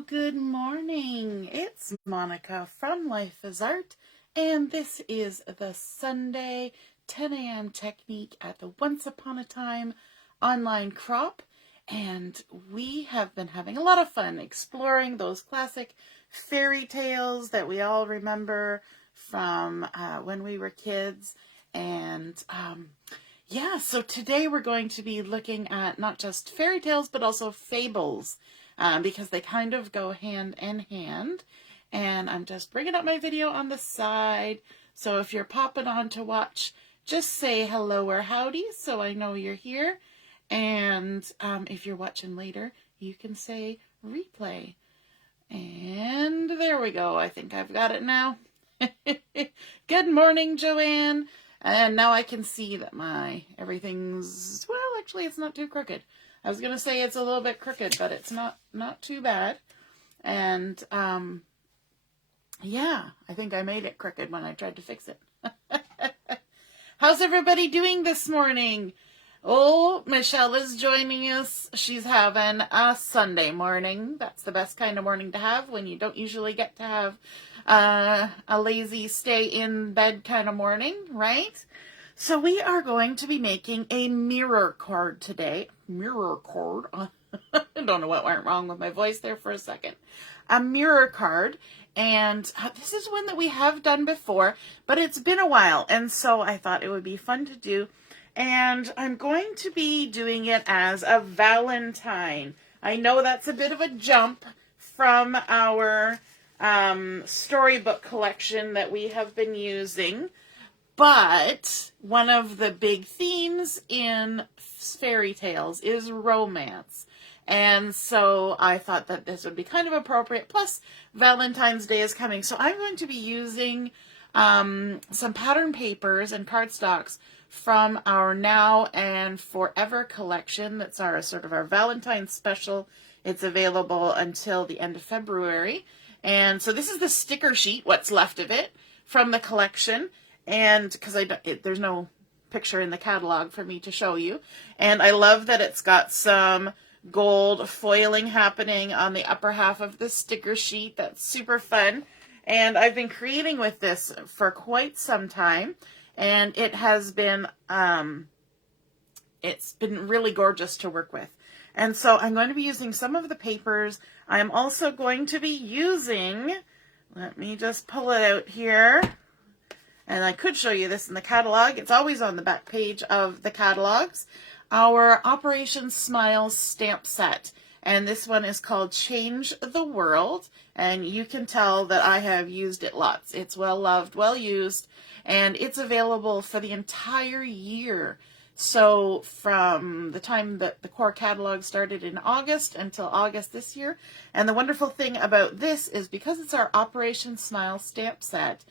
Good morning. It's Monica from Life is Art, and this is the Sunday 10 a.m. technique at the Once Upon a Time online crop. And we have been having a lot of fun exploring those classic fairy tales that we all remember from when we were kids. And so today we're going to be looking at not just fairy tales, but also fables. Because they kind of go hand in hand. And I'm just bringing up my video on the side. So if you're popping on to watch, just say hello or howdy so I know you're here. And if you're watching later, you can say replay. And there we go. I think I've got it now. Good morning, Joanne. And now I can see that everything's, well, actually it's not too crooked. I was going to say it's a little bit crooked, but it's not too bad. And, yeah, I think I made it crooked when I tried to fix it. How's everybody doing this morning? Oh, Michelle is joining us. She's having a Sunday morning. That's the best kind of morning to have when you don't usually get to have a lazy stay in bed kind of morning, right? So we are going to be making a mirror card today. Mirror card. I don't know what went wrong with my voice there for a second. A mirror card. And this is one that we have done before, but it's been a while. And so I thought it would be fun to do. And I'm going to be doing it as a Valentine. I know that's a bit of a jump from our storybook collection that we have been using. But one of the big themes in fairy tales is romance. And so I thought that this would be kind of appropriate. Plus, Valentine's Day is coming. So I'm going to be using some pattern papers and cardstocks from our Now and Forever collection. That's our sort of our Valentine special. It's available until the end of February. And so this is the sticker sheet, what's left of it, from the collection. And because there's no picture in the catalog for me to show you. And I love that it's got some gold foiling happening on the upper half of the sticker sheet. That's super fun. And I've been creating with this for quite some time. And it has been, it's been really gorgeous to work with. And so I'm going to be using some of the papers. I'm also going to be using, let me just pull it out here. And I could show you this in the catalog. It's always on the back page of the catalogs. Our Operation Smile stamp set. And this one is called Change the World. And you can tell that I have used it lots. It's well loved, well used. And it's available for the entire year. So from the time that the core catalog started in August until August this year. And the wonderful thing about this is because it's our Operation Smile stamp set,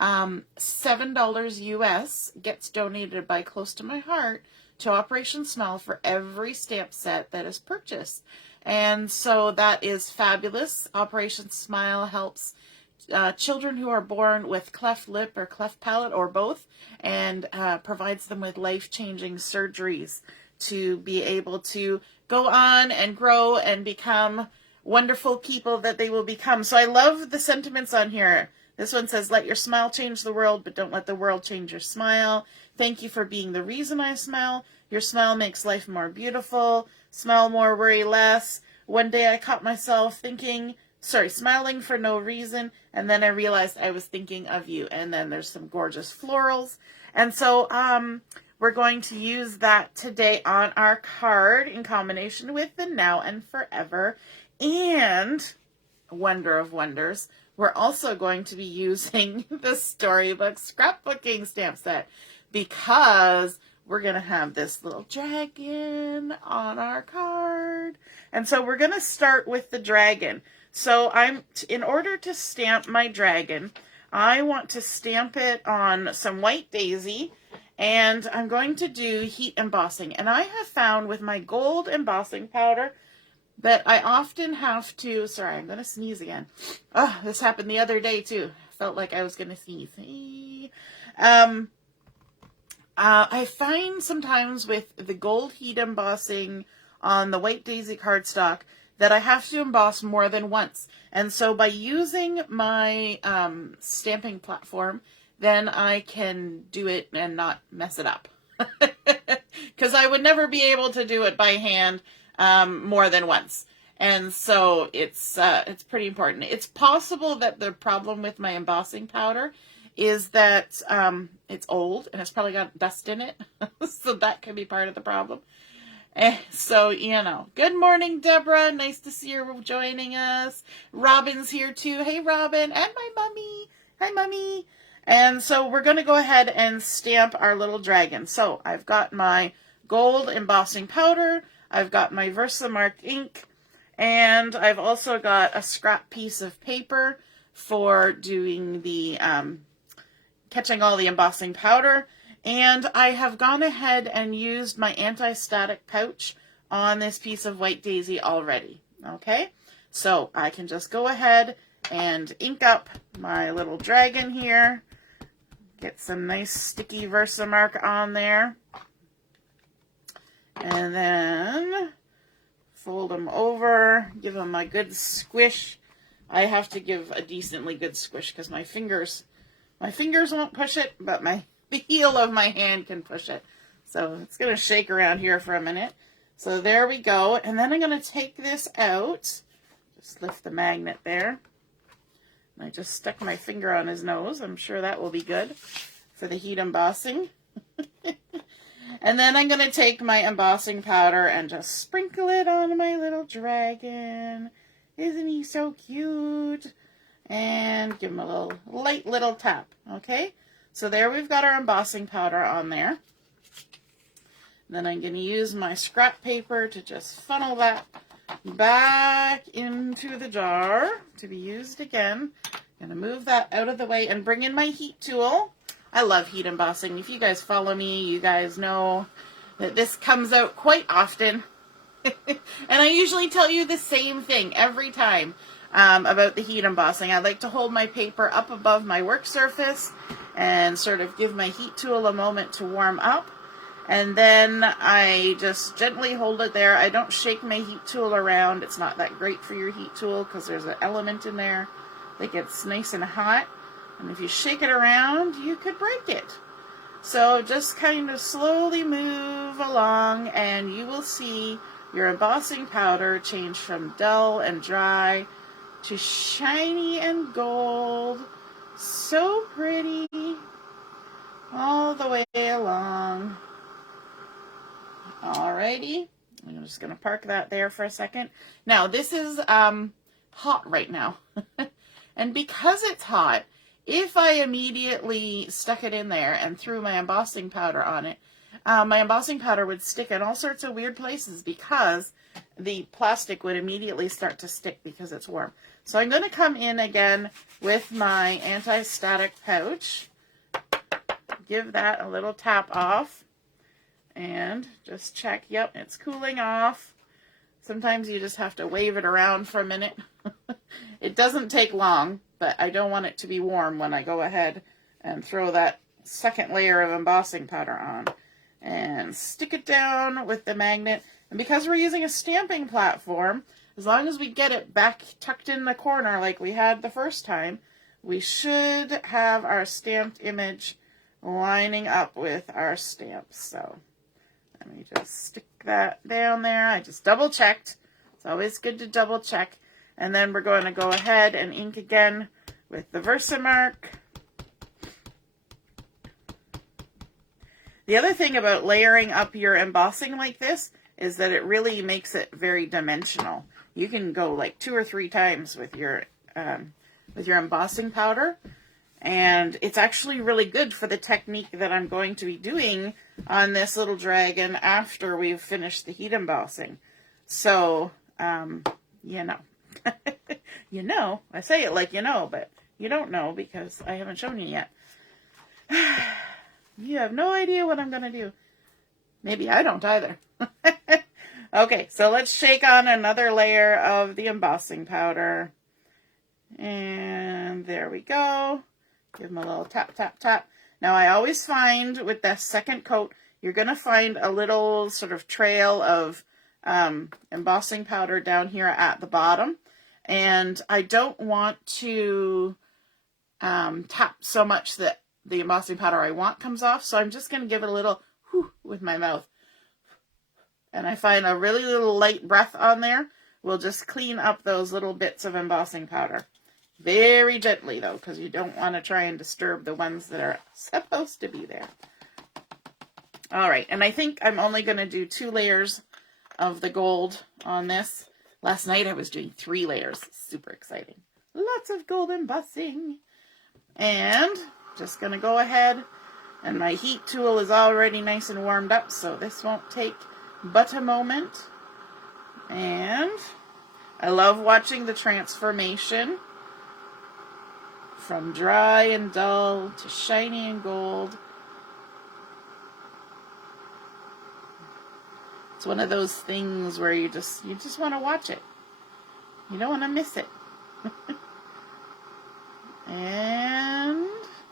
$7 US gets donated by Close to My Heart to Operation Smile for every stamp set that is purchased. And so that is fabulous. Operation Smile helps children who are born with cleft lip or cleft palate or both, and provides them with life-changing surgeries to be able to go on and grow and become wonderful people that they will become. So I love the sentiments on here. This one says, let your smile change the world, but don't let the world change your smile. Thank you for being the reason I smile. Your smile makes life more beautiful. Smile more, worry less. One day I caught myself smiling for no reason, and then I realized I was thinking of you. And then there's some gorgeous florals. And so we're going to use that today on our card in combination with the Now and Forever. And, wonder of wonders, we're also going to be using the Storybook Scrapbooking stamp set because we're going to have this little dragon on our card. And so we're going to start with the dragon. So in order to stamp my dragon, I want to stamp it on some white daisy, and I'm going to do heat embossing. And I have found with my gold embossing powder that I often have to, sorry, I'm going to sneeze again. Oh, this happened the other day too. Felt like I was going to sneeze. I find sometimes with the gold heat embossing on the white daisy cardstock that I have to emboss more than once. And so by using my stamping platform, then I can do it and not mess it up. Because I would never be able to do it by hand more than once. And so it's pretty important. It's possible that the problem with my embossing powder is that it's old and it's probably got dust in it. So that could be part of the problem. And so, you know, good morning, Deborah. Nice to see you joining us. Robin's here too. Hey, Robin. And my mummy. Hi, mummy. And so we're going to go ahead and stamp our little dragon. So I've got my gold embossing powder. I've got my Versamark ink. And I've also got a scrap piece of paper for doing the catching all the embossing powder. And I have gone ahead and used my anti-static pouch on this piece of white daisy already. Okay, so I can just go ahead and ink up my little dragon here. Get some nice sticky Versamark on there. And then fold them over, give them a good squish. I have to give a decently good squish because my fingers won't push it, but the heel of my hand can push it. So it's going to shake around here for a minute. So there we go. And then I'm going to take this out. Just lift the magnet there. And I just stuck my finger on his nose. I'm sure that will be good for the heat embossing. And then I'm going to take my embossing powder and just sprinkle it on my little dragon. Isn't he so cute? And give him a little light little tap. Okay? So there we've got our embossing powder on there. Then I'm going to use my scrap paper to just funnel that back into the jar to be used again. I'm going to move that out of the way and bring in my heat tool. I love heat embossing. If you guys follow me, you guys know that this comes out quite often. And I usually tell you the same thing every time about the heat embossing. I like to hold my paper up above my work surface and sort of give my heat tool a moment to warm up. And then I just gently hold it there. I don't shake my heat tool around. It's not that great for your heat tool because there's an element in there that gets nice and hot. And if you shake it around, you could break it. So just kind of slowly move along and you will see your embossing powder change from dull and dry to shiny and gold. So pretty. All the way along. Alrighty. I'm just going to park that there for a second. Now, this is hot right now. And because it's hot, if I immediately stuck it in there and threw my embossing powder on it, my embossing powder would stick in all sorts of weird places because the plastic would immediately start to stick because it's warm. So I'm going to come in again with my anti-static pouch. Give that a little tap off and just check. Yep, it's cooling off. Sometimes you just have to wave it around for a minute. It doesn't take long, but I don't want it to be warm when I go ahead and throw that second layer of embossing powder on. And stick it down with the magnet. And because we're using a stamping platform, as long as we get it back tucked in the corner like we had the first time, we should have our stamped image lining up with our stamps. So let me just stick that down there. I just double checked. It's always good to double check. And then we're going to go ahead and ink again with the Versamark. The other thing about layering up your embossing like this is that it really makes it very dimensional. You can go like 2 or 3 times with your embossing powder. And it's actually really good for the technique that I'm going to be doing on this little dragon after we've finished the heat embossing. So, you know. You know, I say it like you know, but you don't know because I haven't shown you yet. You have no idea what I'm going to do. Maybe I don't either. Okay, so let's shake on another layer of the embossing powder. And there we go. Give them a little tap, tap, tap. Now, I always find with the second coat, you're going to find a little sort of trail of embossing powder down here at the bottom. And I don't want to tap so much that the embossing powder I want comes off. So I'm just going to give it a little whoo with my mouth. And I find a really little light breath on there will just clean up those little bits of embossing powder. Very gently though, because you don't want to try and disturb the ones that are supposed to be there. All right, and I think I'm only going to do 2 layers of the gold on this. Last night I was doing 3 layers. Super exciting. Lots of gold embossing. And just going to go ahead, and my heat tool is already nice and warmed up, so this won't take but a moment. And I love watching the transformation from dry and dull to shiny and gold. It's one of those things where you just want to watch it. You don't want to miss it. And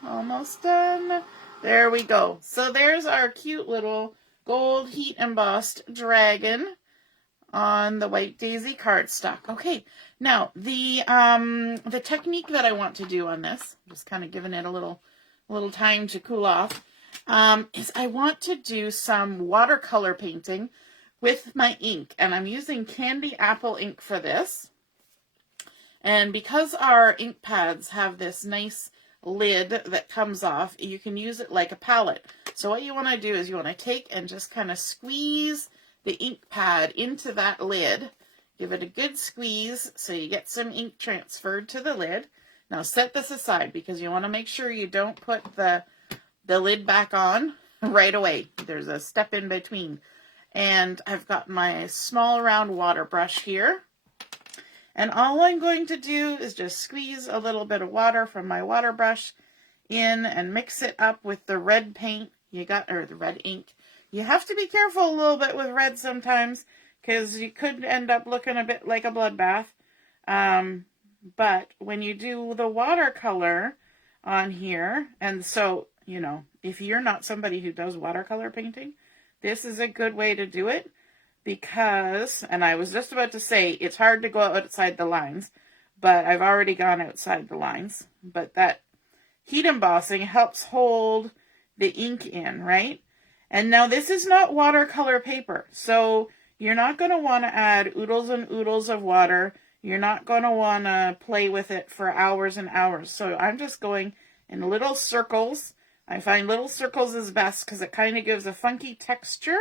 almost done. There we go. So there's our cute little gold heat embossed dragon on the White Daisy cardstock. Okay, now the technique that I want to do on this, just kind of giving it a little time to cool off, is I want to do some watercolor painting with my ink, and I'm using candy apple ink for this. And because our ink pads have this nice lid that comes off, you can use it like a palette. So what you want to do is you want to take and just kind of squeeze the ink pad into that lid. Give it a good squeeze so you get some ink transferred to the lid. Now set this aside because you want to make sure you don't put the lid back on right away. There's a step in between. And I've got my small round water brush here. And all I'm going to do is just squeeze a little bit of water from my water brush in and mix it up with the red paint you got, or the red ink. You have to be careful a little bit with red sometimes because you could end up looking a bit like a bloodbath. But when you do the watercolor on here, and so, you know, if you're not somebody who does watercolor painting, this is a good way to do it. Because, and I was just about to say, it's hard to go outside the lines, but I've already gone outside the lines. But that heat embossing helps hold the ink in, right? And now this is not watercolor paper, so you're not going to want to add oodles and oodles of water. You're not going to want to play with it for hours and hours. So I'm just going in little circles. I find little circles is best because it kind of gives a funky texture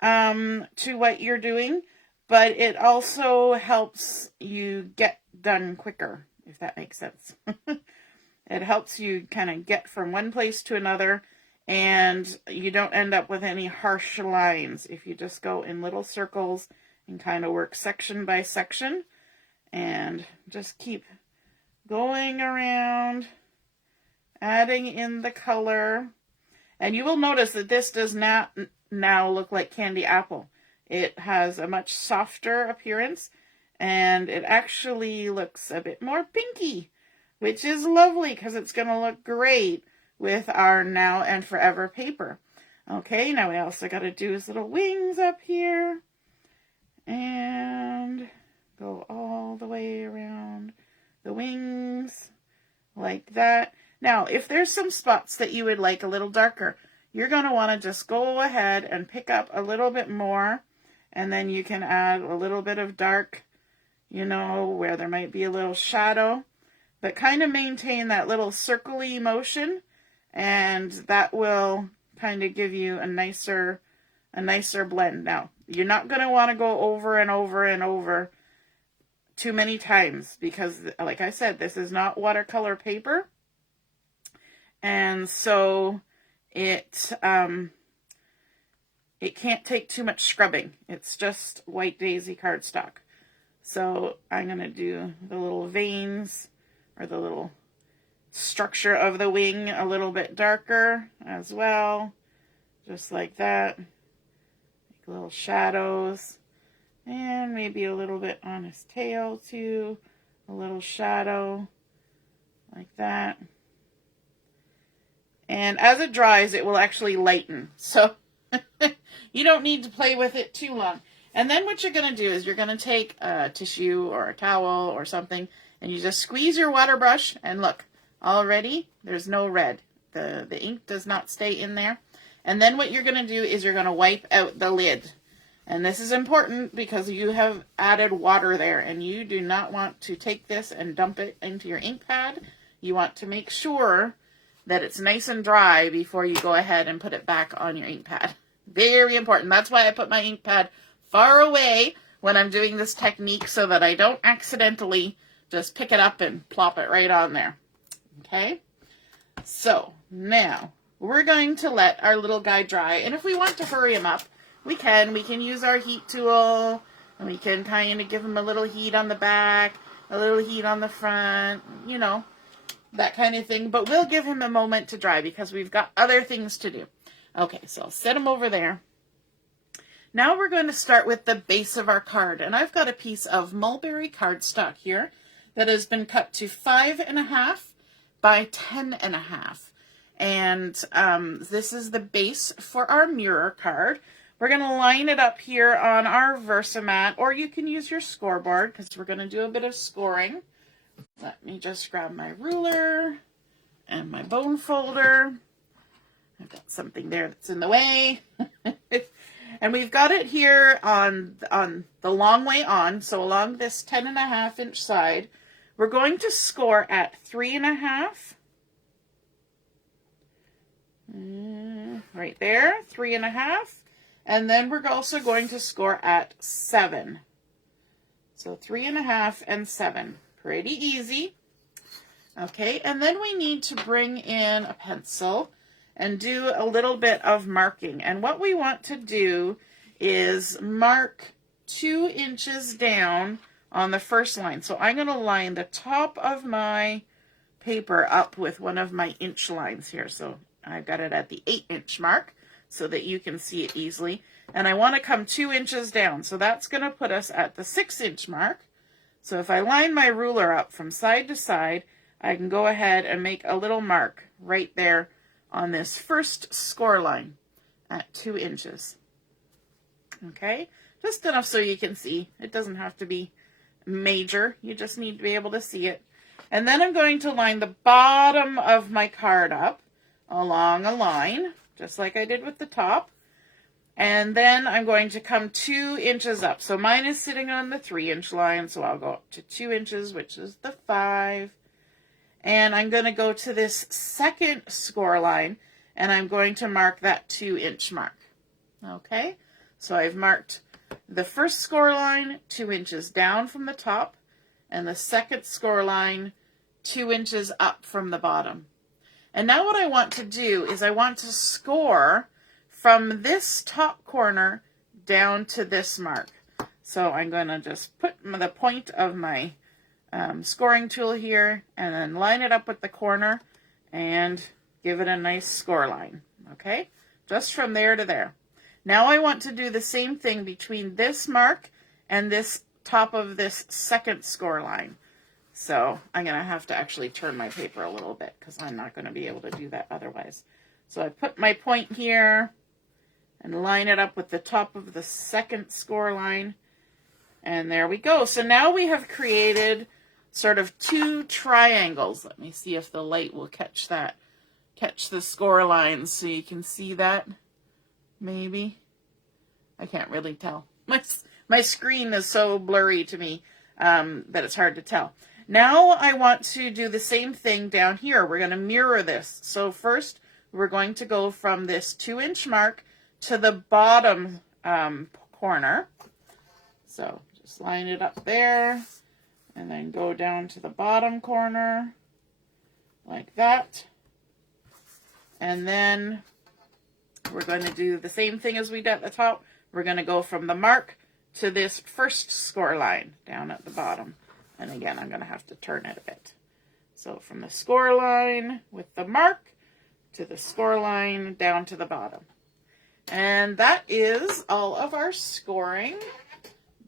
to what you're doing, but it also helps you get done quicker, if that makes sense. It helps you kind of get from one place to another, and you don't end up with any harsh lines if you just go in little circles and kind of work section by section and just keep going around, adding in the color. And you will notice that this does not now look like candy apple. It has a much softer appearance, and it actually looks a bit more pinky, which is lovely because it's going to look great with our Now and Forever paper. Okay, now we also got to do his little wings up here and go all the way around the wings like that. Now, if there's some spots that you would like a little darker, you're going to want to just go ahead and pick up a little bit more, and then you can add a little bit of dark, you know, where there might be a little shadow, but kind of maintain that little circle-y motion, and that will kind of give you a nicer blend. Now, you're not going to want to go over and over and over too many times because, like I said, this is not watercolor paper. And so it can't take too much scrubbing. It's just White Daisy cardstock. So I'm going to do the little veins or the little structure of the wing a little bit darker as well. Just like that. Make little shadows. And maybe a little bit on his tail too. A little shadow like that. And as it dries, it will actually lighten. So you don't need to play with it too long. And then what you're going to do is you're going to take a tissue or a towel or something, and you just squeeze your water brush, and look, already there's no red. The ink does not stay in there. And then what you're going to do is you're going to wipe out the lid. And this is important because you have added water there, and you do not want to take this and dump it into your ink pad. You want to make sure that it's nice and dry before you go ahead and put it back on your ink pad. Very important. That's why I put my ink pad far away when I'm doing this technique, so that I don't accidentally just pick it up and plop it right on there. Okay? So now we're going to let our little guy dry, and if we want to hurry him up, we can. We can use our heat tool, and we can kind of give him a little heat on the back, a little heat on the front, you know, that kind of thing. But we'll give him a moment to dry because we've got other things to do. Okay, so I'll set him over there. Now we're going to start with the base of our card, and I've got a piece of mulberry cardstock here that has been cut to 5.5 by 10.5, and this is the base for our mirror card. We're going to line it up here on our Versamat, or you can use your scoreboard because we're going to do a bit of scoring. Let me just grab my ruler and my bone folder. I've got something there that's in the way. And we've got it here on the long way on, so along this 10.5 inch side, we're going to score at 3.5. Right there, 3.5. And then we're also going to score at 7. So 3.5 and 7. Pretty easy. Okay, and then we need to bring in a pencil and do a little bit of marking. And what we want to do is mark 2 inches down on the first line. So I'm going to line the top of my paper up with one of my inch lines here. So I've got it at the 8-inch mark so that you can see it easily. And I want to come 2 inches down. So that's going to put us at the 6-inch mark. So if I line my ruler up from side to side, I can go ahead and make a little mark right there on this first score line at 2 inches. Okay, just enough so you can see. It doesn't have to be major. You just need to be able to see it. And then I'm going to line the bottom of my card up along a line, just like I did with the top. And then I'm going to come 2 inches up. So mine is sitting on the 3-inch line, so I'll go up to 2 inches, which is the 5. And I'm going to go to this second score line, and I'm going to mark that 2-inch mark. Okay, so I've marked the first score line 2 inches down from the top, and the second score line 2 inches up from the bottom. And now what I want to do is I want to score from this top corner down to this mark. So I'm going to just put the point of my scoring tool here and then line it up with the corner and give it a nice score line. Okay, just from there to there. Now I want to do the same thing between this mark and this top of this second score line. So I'm going to have to actually turn my paper a little bit because I'm not going to be able to do that otherwise. So I put my point here and line it up with the top of the second score line. And there we go. So now we have created sort of 2 triangles. Let me see if the light will catch that. Catch the score lines so you can see that. Maybe. I can't really tell. My screen is so blurry to me that it's hard to tell. Now I want to do the same thing down here. We're going to mirror this. So first we're going to go from this 2-inch mark to the bottom corner. So just line it up there and then go down to the bottom corner like that. And then we're going to do the same thing as we did at the top. We're going to go from the mark to this first score line down at the bottom. And again, I'm going to have to turn it a bit. So from the score line with the mark to the score line down to the bottom. And that is all of our scoring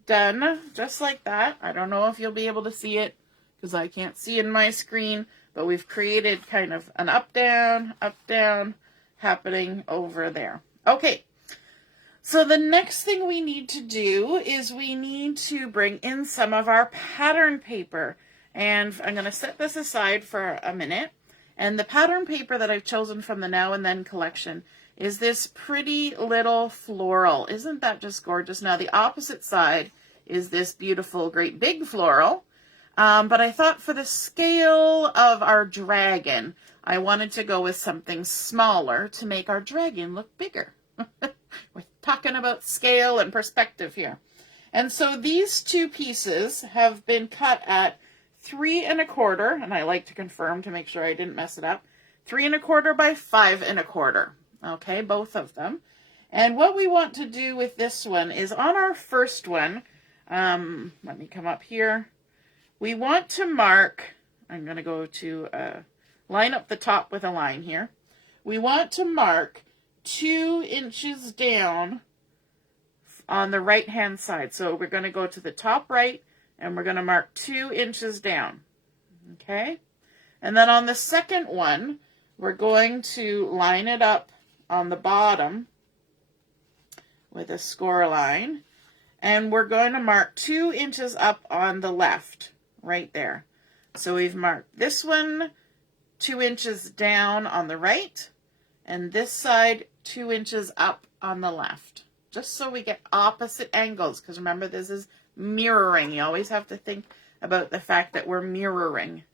done, just like that. I don't know if you'll be able to see it because I can't see in my screen, but we've created kind of an up, down happening over there. Okay, So the next thing we need to do is we need to bring in some of our pattern paper. And I'm going to set this aside for a minute. And the pattern paper that I've chosen from the Now and Then collection is this pretty little floral. Isn't that just gorgeous? Now the opposite side is this beautiful, great big floral. But I thought for the scale of our dragon, I wanted to go with something smaller to make our dragon look bigger. We're talking about scale and perspective here. And so these two pieces have been cut at 3 1/4, and I like to confirm to make sure I didn't mess it up, 3 1/4 by 5 1/4. Okay, both of them. And what we want to do with this one is on our first one, let me come up here. We want to mark, I'm going to go to line up the top with a line here. We want to mark 2 inches down on the right hand side. So we're going to go to the top right and we're going to mark 2 inches down. Okay? And then on the second one, we're going to line it up on the bottom with a score line. And we're going to mark 2 inches up on the left, right there. So we've marked this one 2 inches down on the right, and this side 2 inches up on the left. Just so we get opposite angles, because remember this is mirroring. You always have to think about the fact that we're mirroring.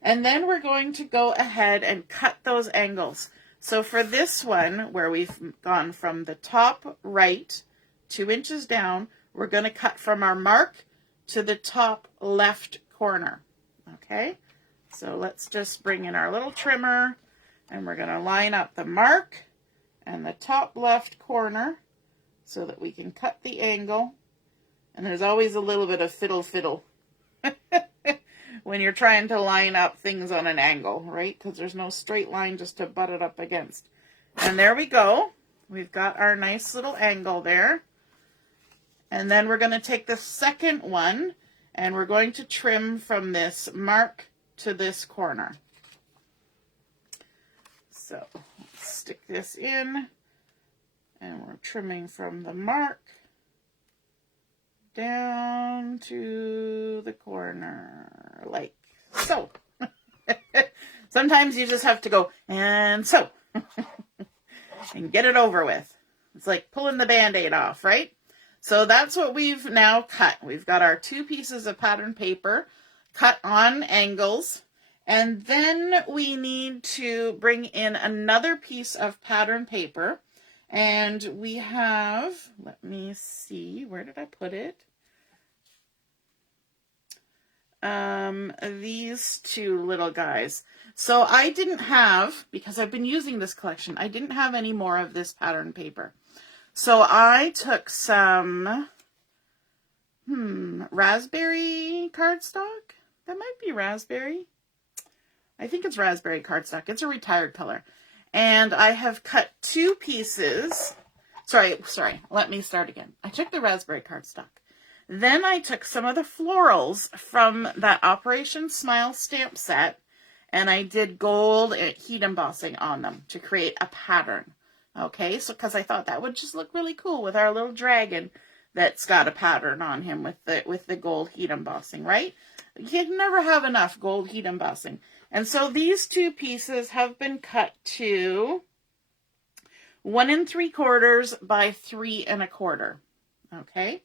And then we're going to go ahead and cut those angles. So for this one, where we've gone from the top right 2 inches down, we're going to cut from our mark to the top left corner. Okay, so let's just bring in our little trimmer and we're going to line up the mark and the top left corner so that we can cut the angle. And there's always a little bit of fiddle when you're trying to line up things on an angle, right? Because there's no straight line just to butt it up against. And there we go. We've got our nice little angle there. And then we're going to take the second one and we're going to trim from this mark to this corner. So let's stick this in and we're trimming from the mark down to the corner, like so. Sometimes you just have to go, and so, and get it over with. It's like pulling the Band-Aid off, right? So that's what we've now cut. We've got our 2 pieces of pattern paper cut on angles, and then we need to bring in another piece of pattern paper. And we have, let me see, where did I put it? These 2 little guys. So I didn't have, because I've been using this collection, I didn't have any more of this pattern paper. So I took some, raspberry cardstock. That might be raspberry. I think it's raspberry cardstock. It's a retired color. And I have cut 2 pieces. Sorry, let me start again. I took the raspberry cardstock. Then I took some of the florals from that Operation Smile stamp set, and I did gold heat embossing on them to create a pattern. Okay, so because I thought that would just look really cool with our little dragon that's got a pattern on him with the gold heat embossing, right? You can never have enough gold heat embossing. And so these 2 pieces have been cut to 1 3/4 by 3 1/4. Okay.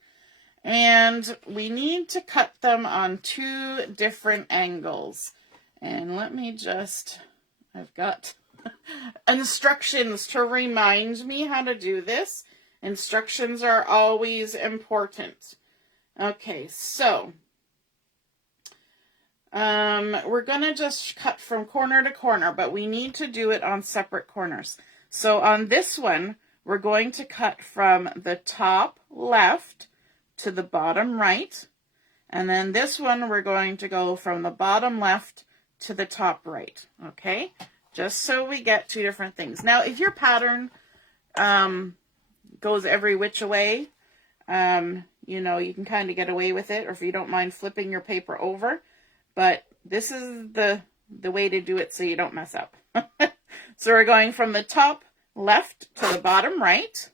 And we need to cut them on 2 different angles. And let me just, I've got instructions to remind me how to do this. Instructions are always important. Okay, so we're going to just cut from corner to corner, but we need to do it on separate corners. So on this one, we're going to cut from the top left to the bottom right. And then this one, we're going to go from the bottom left to the top right. Okay? Just so we get 2 different things. Now, if your pattern goes every which way, you know, you can kind of get away with it, or if you don't mind flipping your paper over. But this is the way to do it so you don't mess up. So we're going from the top left to the bottom right,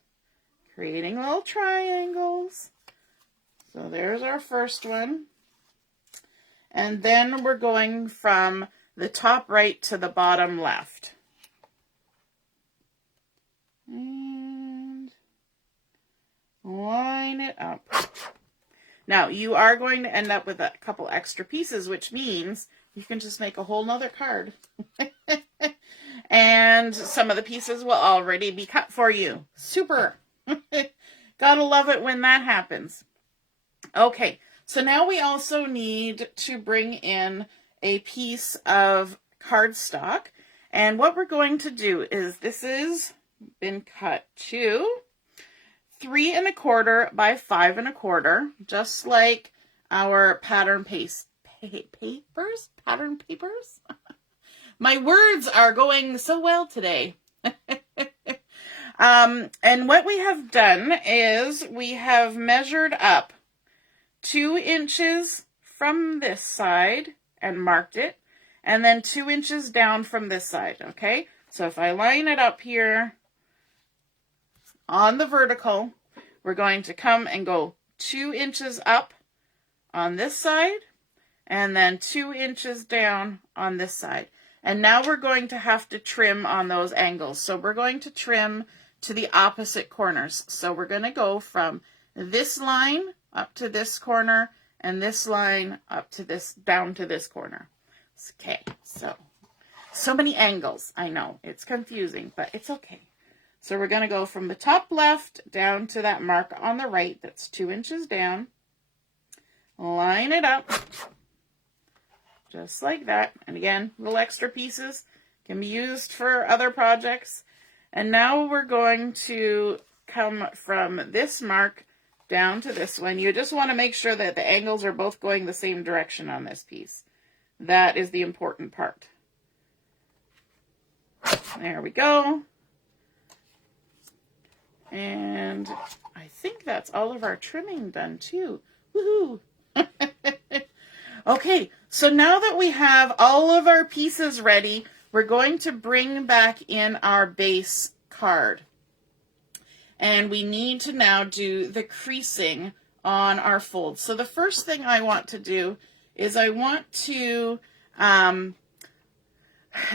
creating little triangles. So there's our first one. And then we're going from the top right to the bottom left. And line it up. Now, you are going to end up with a couple extra pieces, which means you can just make a whole nother card. And some of the pieces will already be cut for you. Super. Gotta love it when that happens. Okay, so now we also need to bring in a piece of cardstock. And what we're going to do is, this has been cut to 3 1/4 by 5 1/4, just like our pattern papers. My words are going so well today. And what we have done is we have measured up 2 inches from this side and marked it, and then 2 inches down from this side, okay? So if I line it up here on the vertical, we're going to come and go 2 inches up on this side, and then 2 inches down on this side. And now we're going to have to trim on those angles. So we're going to trim to the opposite corners. So we're going to go from this line up to this corner, and this line up to this, down to this corner. Okay, so many angles. I know, it's confusing, but it's okay. So we're going to go from the top left down to that mark on the right that's 2 inches down. Line it up. Just like that. And again, little extra pieces can be used for other projects. And now we're going to come from this mark down to this one. You just want to make sure that the angles are both going the same direction on this piece. That is the important part. There we go. And I think that's all of our trimming done too. Woohoo! Okay, so now that we have all of our pieces ready, we're going to bring back in our base card. And we need to now do the creasing on our folds. So the first thing I want to do is I want to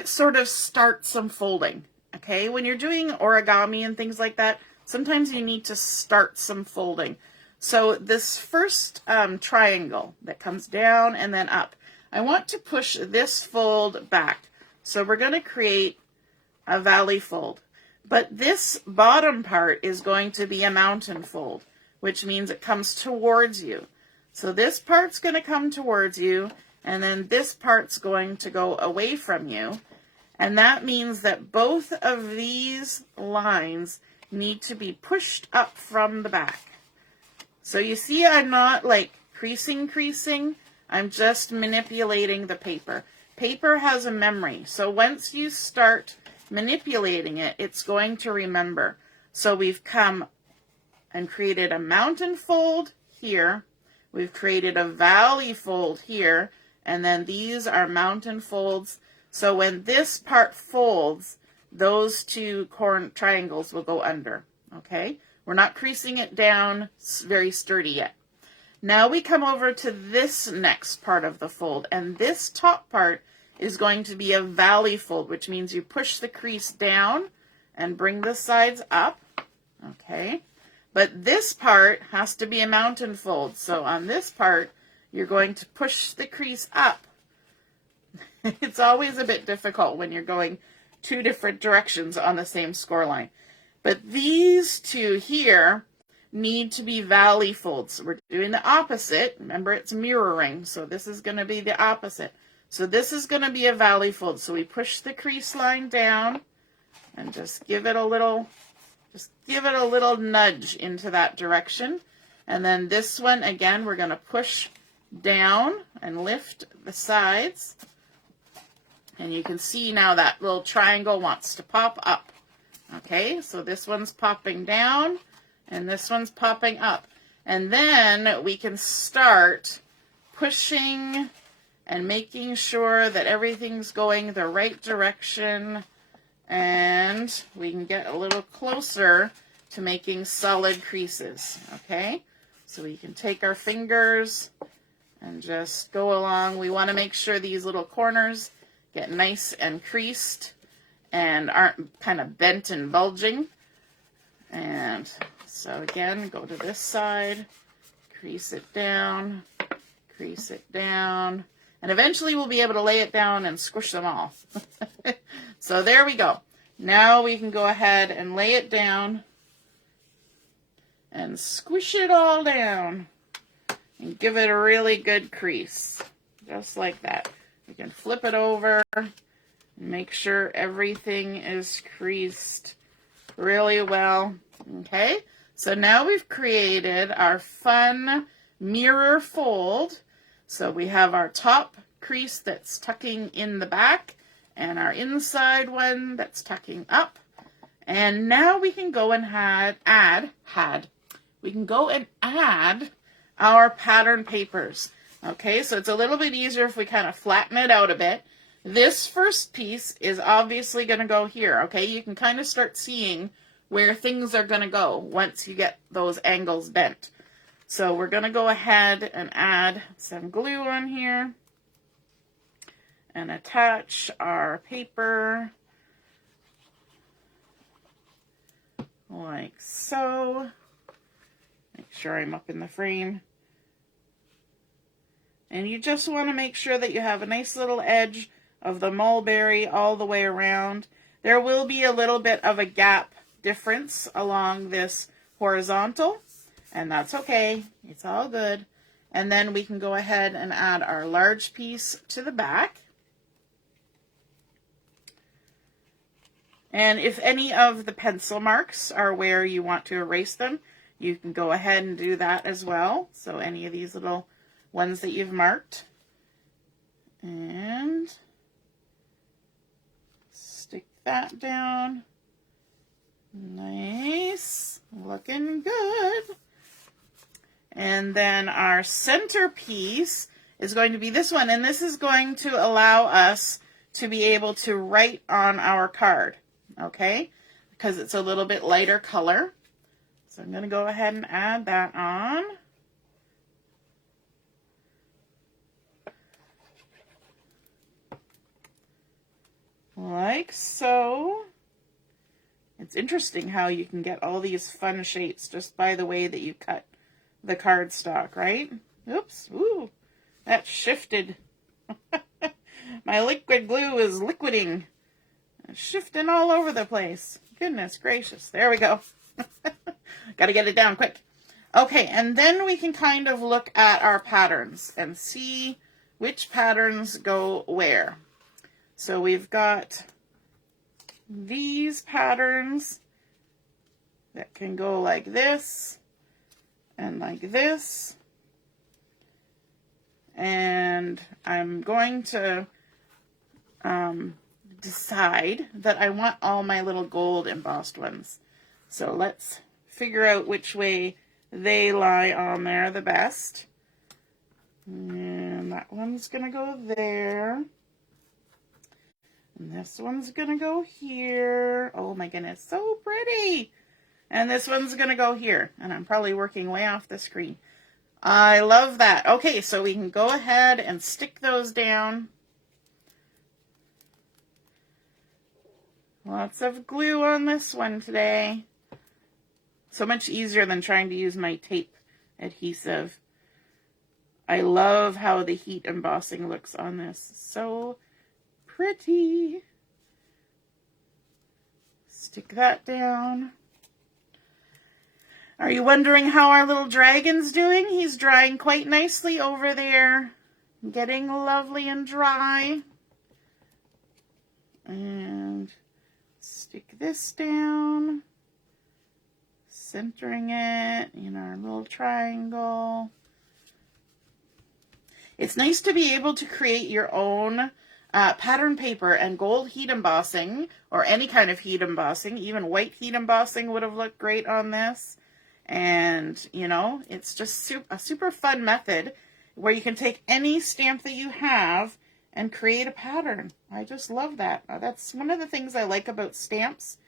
sort of start some folding. Okay, when you're doing origami and things like that, sometimes you need to start some folding. So this first triangle that comes down and then up, I want to push this fold back. So we're going to create a valley fold. But this bottom part is going to be a mountain fold, which means it comes towards you. So this part's going to come towards you, and then this part's going to go away from you. And that means that both of these lines need to be pushed up from the back. So you see, I'm not like creasing. I'm just manipulating the paper. Paper has a memory. So once you start manipulating it, it's going to remember. So we've come and created a mountain fold here. We've created a valley fold here. And then these are mountain folds. So when this part folds, those two triangles will go under. Okay? We're not creasing it down very sturdy yet. Now we come over to this next part of the fold, and this top part is going to be a valley fold, which means you push the crease down and bring the sides up. Okay? But this part has to be a mountain fold. So on this part, you're going to push the crease up. It's always a bit difficult when you're going 2 different directions on the same score line. But these two here need to be valley folds. So we're doing the opposite. Remember, it's mirroring. So this is going to be the opposite. So this is going to be a valley fold. So we push the crease line down and just give it a little nudge into that direction. And then this one, again, we're going to push down and lift the sides. And you can see now that little triangle wants to pop up. Okay, so this one's popping down, and this one's popping up. And then we can start pushing and making sure that everything's going the right direction. And we can get a little closer to making solid creases, okay? So we can take our fingers and just go along. We want to make sure these little corners get nice and creased and aren't kind of bent and bulging. And so again, go to this side, crease it down, crease it down, and eventually we'll be able to lay it down and squish them all. So there we go. Now we can go ahead and lay it down and squish it all down and give it a really good crease, just like that. You can flip it over and make sure everything is creased really well. Okay, so now we've created our fun mirror fold. So we have our top crease that's tucking in the back and our inside one that's tucking up. And now we can go and add our pattern papers. Okay, so it's a little bit easier if we kind of flatten it out a bit. This first piece is obviously going to go here. Okay, you can kind of start seeing where things are going to go once you get those angles bent. So we're going to go ahead and add some glue on here and attach our paper like so. Make sure I'm up in the frame. And you just want to make sure that you have a nice little edge of the mulberry all the way around. There will be a little bit of a gap difference along this horizontal, and that's okay. It's all good. And then we can go ahead and add our large piece to the back. And if any of the pencil marks are where you want to erase them, you can go ahead and do that as well. So any of these little ones that you've marked. And stick that down. Nice. Looking good. And then our centerpiece is going to be this one. And this is going to allow us to be able to write on our card. Okay? Because it's a little bit lighter color. So I'm going to go ahead and add that on. Like so. It's interesting how you can get all these fun shapes just by the way that you cut the cardstock, right? Oops, ooh, that shifted. My liquid glue is liquiding. It's shifting all over the place. Goodness gracious, there we go. Got to get it down quick. Okay, and then we can kind of look at our patterns and see which patterns go where. So we've got these patterns that can go like this and like this. And I'm going to decide that I want all my little gold embossed ones. So let's figure out which way they lie on there the best. And that one's going to go there. And this one's going to go here. Oh my goodness, so pretty. And this one's going to go here. And I'm probably working way off the screen. I love that. Okay, so we can go ahead and stick those down. Lots of glue on this one today. So much easier than trying to use my tape adhesive. I love how the heat embossing looks on this. So pretty. Stick that down. Are you wondering how our little dragon's doing? He's drying quite nicely over there. Getting lovely and dry. And stick this down. Centering it in our little triangle. It's nice to be able to create your own pattern paper and gold heat embossing, or any kind of heat embossing. Even white heat embossing would have looked great on this. And, you know, it's just a super fun method where you can take any stamp that you have and create a pattern. I just love that. That's one of the things I like about stamps.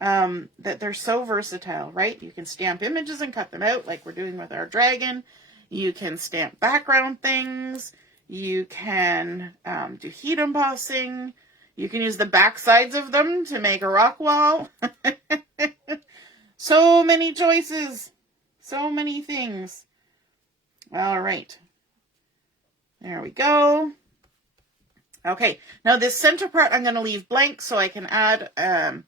that they're so versatile, right? You can stamp images and cut them out like we're doing with our dragon. You can stamp background things. You can do heat embossing. You can use the back sides of them to make a rock wall. So many choices. So many things. All right. There we go. Okay, now this center part I'm going to leave blank so I can add a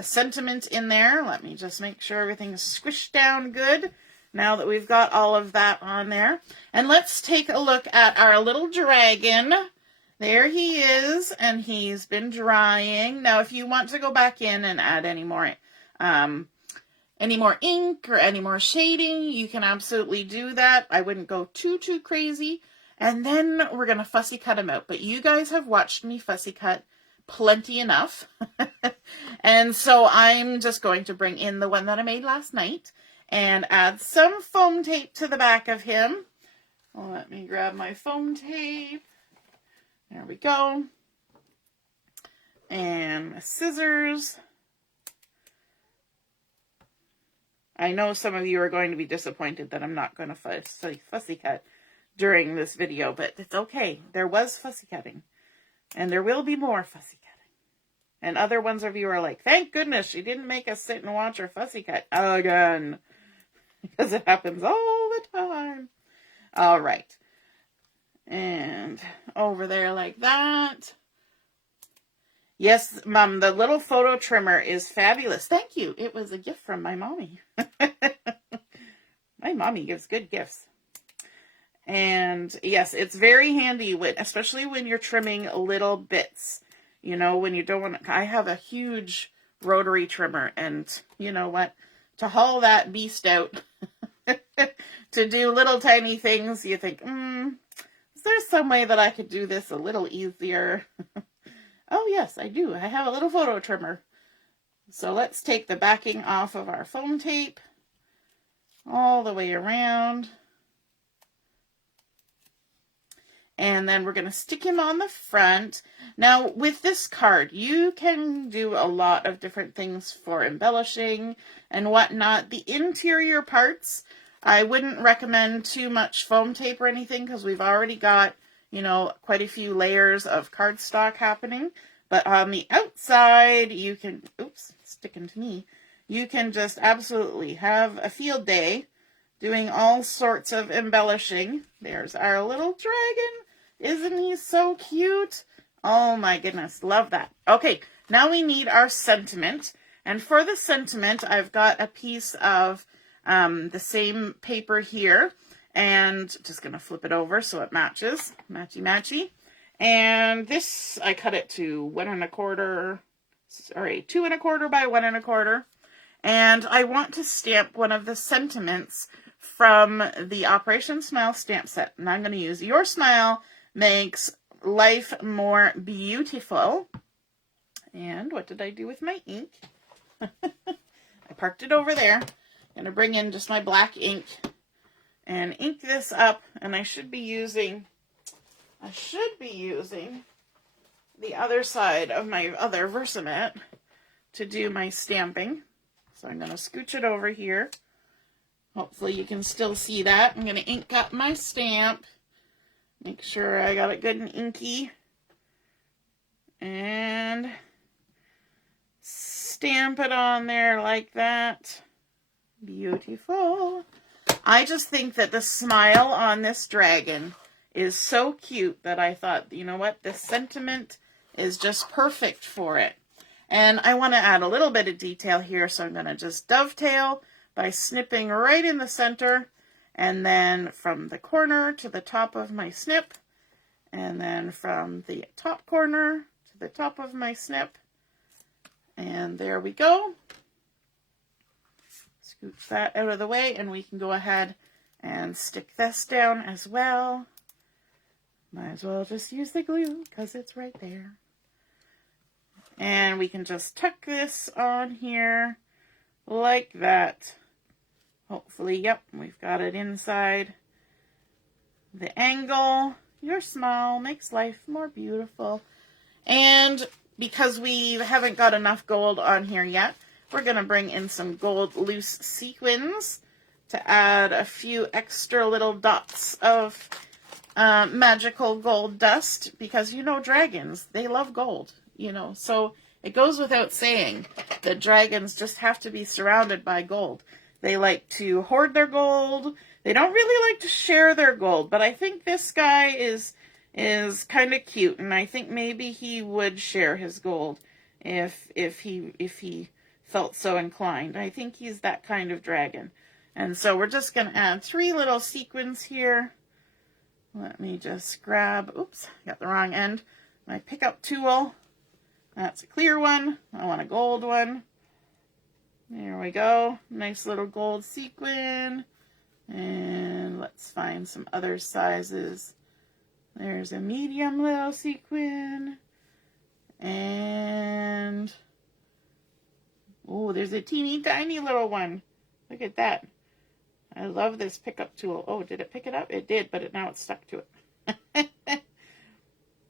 sentiment in there. Let me just make sure everything is squished down good now that we've got all of that on there. And let's take a look at our little dragon. There he is, and he's been drying. Now, if you want to go back in and add any more ink or any more shading, you can absolutely do that. I wouldn't go too crazy. And then we're going to fussy cut him out. But you guys have watched me fussy cut plenty enough. And so I'm just going to bring in the one that I made last night and add some foam tape to the back of him. Let me grab my foam tape. There we go. And my scissors. I know some of you are going to be disappointed that I'm not going to fussy cut during this video, but it's okay. There was fussy cutting, and there will be more fussy cutting. And other ones of you are like, thank goodness she didn't make us sit and watch her fussy cut again, because it happens all the time. All right. And over there like that. Yes, Mom, the little photo trimmer is fabulous. Thank you. It was a gift from my mommy. My mommy gives good gifts. And yes, it's very handy, especially when you're trimming little bits. You know, when you don't want to, I have a huge rotary trimmer, and you know what? To haul that beast out, to do little tiny things, you think, is there some way that I could do this a little easier? Oh yes, I do. I have a little photo trimmer. So let's take the backing off of our foam tape all the way around. And then we're going to stick him on the front. Now, with this card, you can do a lot of different things for embellishing and whatnot. The interior parts, I wouldn't recommend too much foam tape or anything because we've already got, you know, quite a few layers of cardstock happening. But on the outside, you can, oops, sticking to me, you can just absolutely have a field day doing all sorts of embellishing. There's our little dragon. Isn't he so cute? Oh my goodness, love that. Okay, now we need our sentiment. And for the sentiment, I've got a piece of the same paper here. And just going to flip it over so it matches. Matchy matchy. And this, I cut it to 2 1/4 by 1 1/4. And I want to stamp one of the sentiments from the Operation Smile stamp set. And I'm going to use Your Smile Makes Life More Beautiful. And what did I do with my ink? I parked it over there. I'm going to bring in just my black ink and ink this up. And I should be using the other side of my other Versamark to do my stamping. So I'm going to scooch it over here. Hopefully you can still see that. I'm going to ink up my stamp. Make sure I got it good and inky. And stamp it on there like that. Beautiful. I just think that the smile on this dragon is so cute that I thought, you know what, this sentiment is just perfect for it. And I want to add a little bit of detail here, so I'm going to just dovetail by snipping right in the center, and then from the corner to the top of my snip, and then from the top corner to the top of my snip, and there we go. Scoot that out of the way, and we can go ahead and stick this down as well. Might as well just use the glue because it's right there. And we can just tuck this on here like that. Hopefully, yep, we've got it inside the angle. Your smile makes life more beautiful. And because we haven't got enough gold on here yet, we're going to bring in some gold loose sequins to add a few extra little dots of magical gold dust, because you know dragons, they love gold, you know, so it goes without saying that dragons just have to be surrounded by gold. They like to hoard their gold. They don't really like to share their gold, but I think this guy is kind of cute, and I think maybe he would share his gold if he felt so inclined. I think he's that kind of dragon. And so we're just going to add 3 little sequins here. Let me just grab, oops, got the wrong end, my pickup tool. That's a clear one. I want a gold one. There we go. Nice little gold sequin. And let's find some other sizes. There's a medium little sequin. And, oh, there's a teeny tiny little one. Look at that. I love this pickup tool. Oh, did it pick it up? It did, but now it's stuck to it.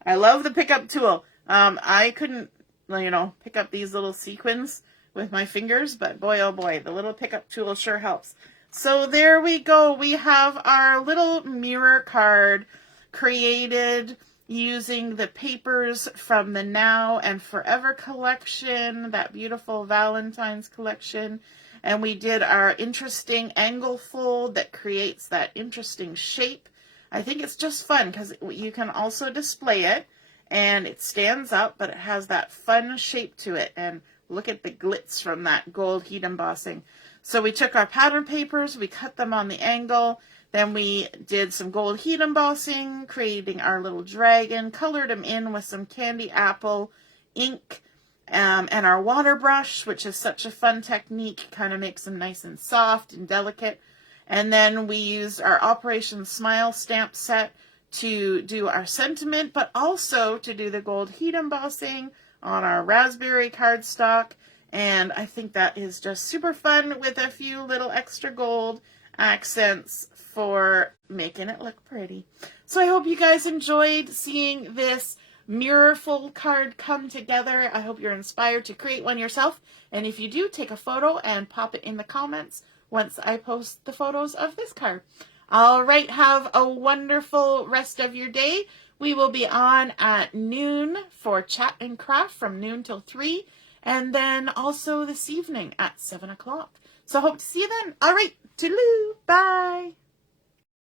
I love the pickup tool. I couldn't, you know, pick up these little sequins with my fingers, but boy, oh boy, the little pickup tool sure helps. So there we go. We have our little mirror card created using the papers from the Now and Forever collection, that beautiful Valentine's collection. And we did our interesting angle fold that creates that interesting shape. I think it's just fun because you can also display it and it stands up, but it has that fun shape to it. And look at the glitz from that gold heat embossing. So we took our pattern papers, we cut them on the angle, then we did some gold heat embossing, creating our little dragon, colored him in with some candy apple ink, and our water brush, which is such a fun technique, kind of makes them nice and soft and delicate. And then we used our Operation Smile stamp set to do our sentiment, but also to do the gold heat embossing on our raspberry cardstock. And I think that is just super fun with a few little extra gold accents for making it look pretty. So I hope you guys enjoyed seeing this mirror fold card come together. I hope you're inspired to create one yourself. And if you do, take a photo and pop it in the comments once I post the photos of this card. All right, have a wonderful rest of your day. We will be on at noon for Chat and Craft from noon till 3. And then also this evening at 7 o'clock. So hope to see you then. All right, toodaloo, bye.